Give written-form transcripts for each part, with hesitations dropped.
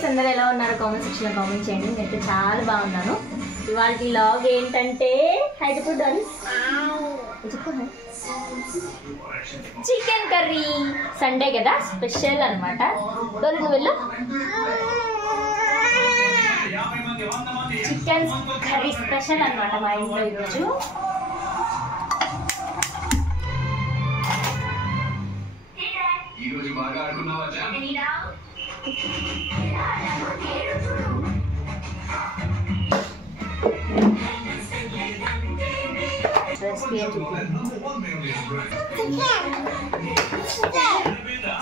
Guys, అందరూ ఎలా ఉన్నారు? కామెంట్ సెక్షన్లో కామెంట్ చేయండి. నేనైతే చాలా బాగున్నాను. ఇవాళ వ్లాగ్ ఏంటంటే హైదరాబాద్ చికెన్ కర్రీ. సండే కదా, స్పెషల్ అనమాట. నువ్వు వెళ్ళు. చికెన్ కర్రీ స్పెషల్ అనమాట మా ఇంట్లో ఈరోజు.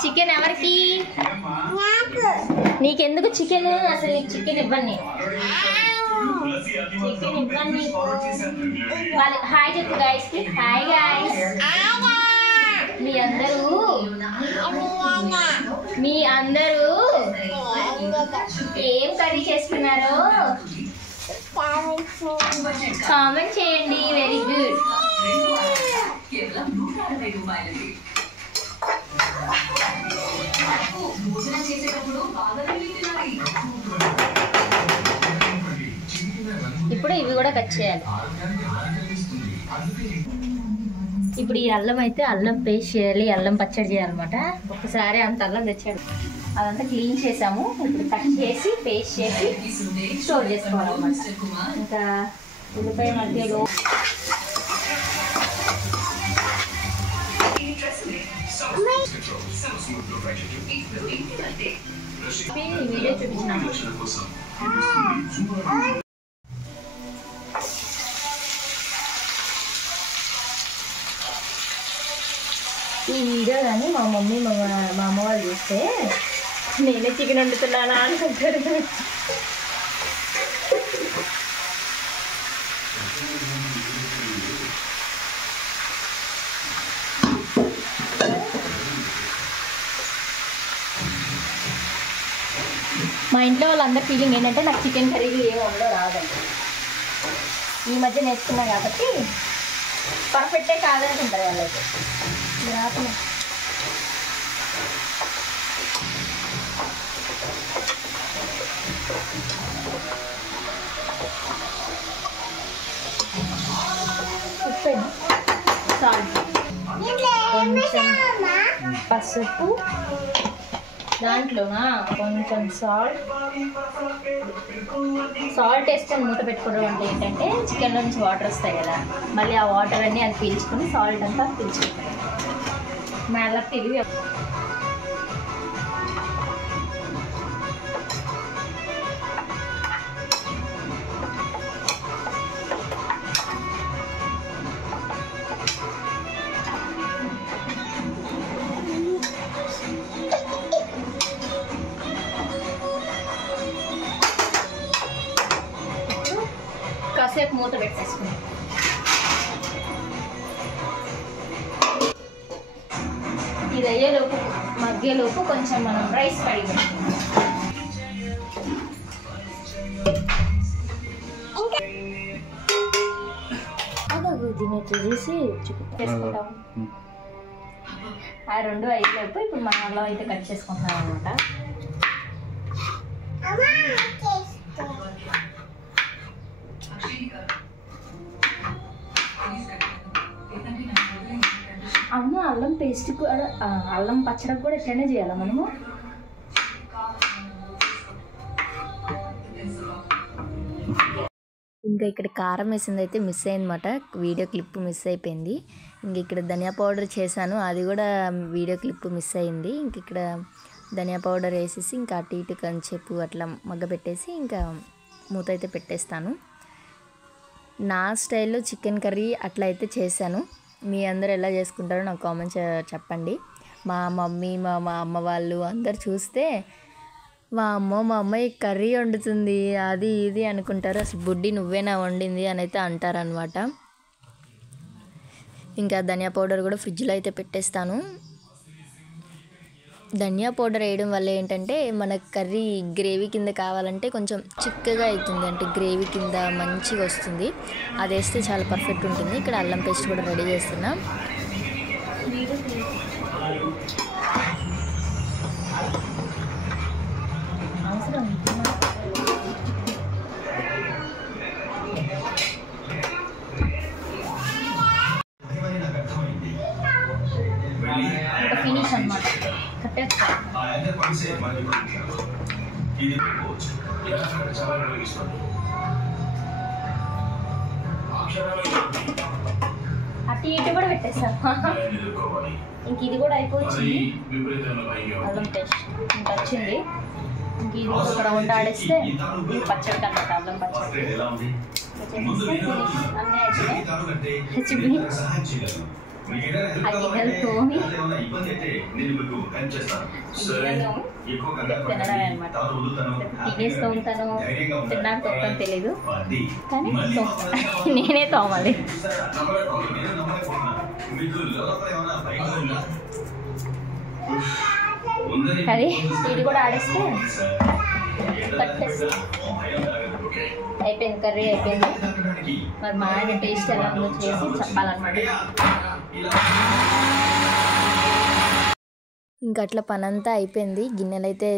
చికెన్ ఎవరికి? నీకెందుకు చికెన్? అసలు నీకు చికెన్ ఇవ్వండి. చికెన్ ఇవ్వండి. హాయ్ చెప్పు గైస్. Hi guys. మీ అందరూ ఏం కర్రీ చేస్తున్నారు? కామెంట్ చేయండి. Very good. ఇప్పుడు ఇవి కూడా కట్ చేయాలి. ఇప్పుడు ఈ అల్లం అయితే అల్లం పేస్ట్ చేయాలి, అల్లం పచ్చడి చేయాలన్నమాట. ఒకసారి అంత అల్లం తెచ్చాడు, అదంతా క్లీన్ చేసాము. ఇప్పుడు కట్ చేసి పేస్ట్ చేసి స్టోర్ చేసుకోవాలన్నమాట. ఇంకా ఉల్లిపాయ మధ్యలో వీడియో చూపించినాము. ఈ వీడియో కానీ మా మమ్మీ మా అమ్మ వాళ్ళు చూస్తే నేనే చికెన్ వండుతున్నానా అనుకుంటారు. మా ఇంట్లో వాళ్ళందరి ఫీలింగ్ ఏంటంటే నాకు చికెన్ కర్రీలు ఏమి ఉండవు రాదండి. ఈ మధ్య నేర్చుకున్నా కాబట్టి పర్ఫెక్టే కాదనుకుంటారు వాళ్ళైతే. రాకుండా సాల్ట్, కొంచెం పసుపు, దాంట్లోనా కొంచెం సాల్ట్ వేసుకొని మూత పెట్టుకోవడం అంటే ఏంటంటే చికెన్లో నుంచి వాటర్ వస్తాయి కదా, మళ్ళీ ఆ వాటర్ అన్నీ అది పీల్చుకొని సాల్ట్ అంతా పీల్చుకుంటాయి. మళ్ళీ తిరిగి కాసేపు మూత పెట్టేసుకున్నాం. ఇది అయ్యేలోపు మగ్గేలోపు కొంచెం మనం రైస్ కడిగి దీన్ని చేసి చేసుకుంటాం. ఆ రెండు అయిపోయి ఇప్పుడు మనం అల్లం అయితే కట్ చేసుకుంటాం అనమాట. అమ్మ అల్లం పేస్ట్ కూడా, అల్లం పచ్చడి కూడా ఇట్లనే చేయాలా మనము? ఇంకా ఇక్కడ కారం వేసింది అయితే మిస్ అయిందన్నమాట, వీడియో క్లిప్ మిస్ అయిపోయింది. ఇంక ఇక్కడ ధనియా పౌడర్ చేశాను, అది కూడా వీడియో క్లిప్ మిస్ అయింది. ఇంక ఇక్కడ ధనియా పౌడర్ వేసేసి ఇంకా అటు ఇటు కొంచెంసేపు అట్లా మగ్గ పెట్టేసి ఇంకా మూత అయితే పెట్టేస్తాను. నా స్టైల్లో చికెన్ కర్రీ అట్లా అయితే చేశాను. మీ అందరూ ఎలా చేసుకుంటారో నాకు కామెంట్ చెప్పండి. మా మమ్మీ మా అమ్మ వాళ్ళు అందరు చూస్తే మా అమ్మాయి కర్రీ వండుతుంది అది ఇది అనుకుంటారు. అసలు బుడ్డి నువ్వేనా వండింది అని అయితే అంటారనమాట. ఇంకా ధనియా పౌడర్ కూడా ఫ్రిడ్జ్లో అయితే పెట్టేస్తాను. ధనియా పౌడర్ వేయడం వల్ల ఏంటంటే మన కర్రీ గ్రేవీ కింద కావాలంటే కొంచెం చిక్కగా అవుతుంది, అంటే గ్రేవీ కింద మంచిగా వస్తుంది. అది వేస్తే చాలా పర్ఫెక్ట్ ఉంటుంది. ఇక్కడ అల్లం పేస్ట్ కూడా రెడీ చేస్తున్నా. అవసరం అటు ఇటు కూడా పెట్టేస్తాం. ఇంక ఇది కూడా అయిపోయింది. అల్లం పేస్ట్ ఇంక వచ్చింది. ఇంక ఇది కూడా ఒక రౌండ్ ఆడేస్తే పచ్చడి కన్నమాట. అల్లం పచ్చడి అన్నీ అయిపోయినాయి. తోమి తినడమే అనమాట. తినేస్తూ ఉంటాను, తిన్నాక తొక్కని తెలీదు, కానీ నేనే తోమాలి. కర్రీ ఇది కూడా ఆడేస్తే అయిపోయింది. కర్రీ అయిపోయింది. మరి మా ఆయన టేస్ట్ ఎలా ఉందో చేసి చెప్పాలన్నమాట. ఇంకా అట్లా పని అంతా అయిపోయింది. గిన్నెలు అయితే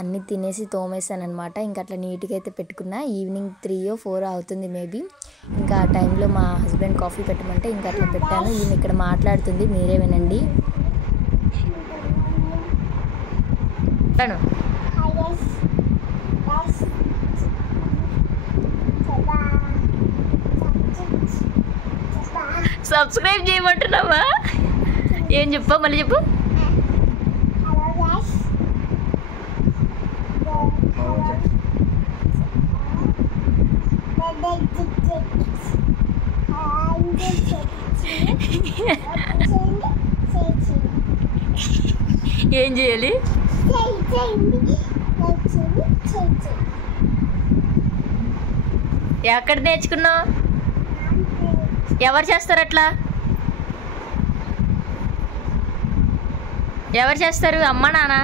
అన్నీ తినేసి తోమేసాను అనమాట. ఇంకా అట్లా నీట్గా అయితే పెట్టుకున్నా. ఈవినింగ్ 3 or 4 అవుతుంది మేబీ. ఇంకా ఆ టైంలో మా హస్బెండ్ కాఫీ పెట్టమంటే ఇంకా అట్లా పెట్టాను. ఈయన ఇక్కడ మాట్లాడుతుంది, మీరే వినండి. సబ్స్క్రైబ్ చేయమంటున్నావా? ఏం చెప్పా, మళ్ళీ చెప్పు. ఏం చేయాలి? ఎక్కడ నేర్చుకున్నావు? ఎవరు చేస్తారు అట్లా? ఎవరు చేస్తారు? అమ్మ నాన్న?